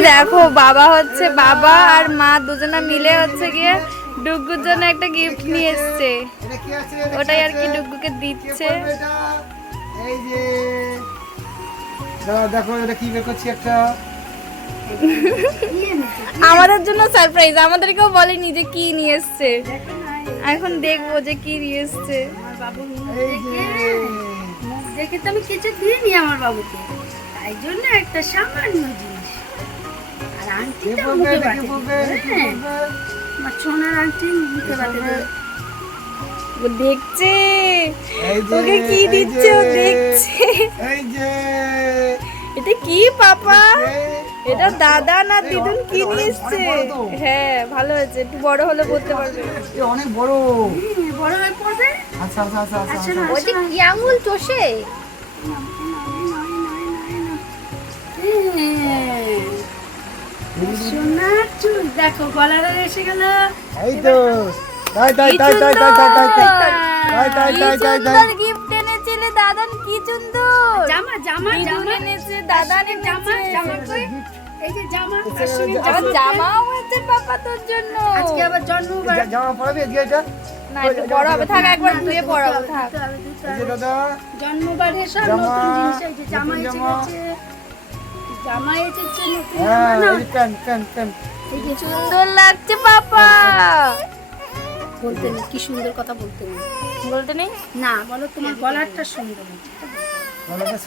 দেখো বাবা হচ্ছে বাবা আর মা দুজনা মিলে হচ্ছে গিয়ে ডুগুর জন্য একটা গিফট নিয়ে এসছে। ওটাই আর কি ডুগুকে দিচ্ছে। এই যে দেখো এটা কি বের করছি একটা আমাদের জন্য সারপ্রাইজ, আমাদেরকেও বলেনি যে কি নিয়ে এসছে। এখন দেখবো যে কি নিয়ে এসছে। আমার বাবুর মুখ দেখে তো আমি কিছু দিইনি আমার বাবুকে, তাই জন্য একটা সামান্য জিনিস। আর আংটিটা মুখে বাটে দেবে, আমার সোনার আংটি মুখে বাটে দেবে। ও দেখছে এই যে, ওকে কি এই দিচ্ছে, ও যে, দেখছে। এই যে এটা কি পাপা? দেখছে? এটা দাদা না এই দিদুন কি অনেক- নিয়ে অনেক এসছে? বড় তো। হ্যাঁ ভালো হয়েছে, একটু বড় হলে বলতে পারবে। এ অনেক বড়। বড় হয়ে পড়বে। আচ্ছা আচ্ছা আচ্ছা আচ্ছা আচ্ছা আচ্ছা। না, ওই যে কি আঙুল চষে। সোনার চুল দেখো গলাটা এসে গেল। এই তো তাই তাই তাই তাই তাই তাই তাই তাই তাই তাই তাই তাই তাই গিফট এনেছিলে দাদান, কি সুন্দর জামা জামা দিদুন জামা এনেছে, দাদান জামা এনেছে। জামা কই? এই যে জামা, তার সঙ্গে আবার জামা। জামাও হয়েছে পাপা তোর জন্য। আজকে আবার জন্মবার। জামা পরাবি আজকে এটা? না একটু বড় হবে, থাক একবার ধুয়ে পড়াবো থাক। এই যে দাদা জন্মবারে সব জামা, নতুন জিনিস, এই যে জামা নতুন এসে জামা। গেছে, জামা এসেছে নতুন হ্যাঁ জামা না? এই প্যান্ট প্যান্ট প্যান্ট এই যে সুন্দর লাগছে পাপা। বলতে নেই, কি সুন্দর কথা বলতে নেই। বলতে নেই না বলো তোমার গলাটা সুন্দর হয়েছে। গলাটা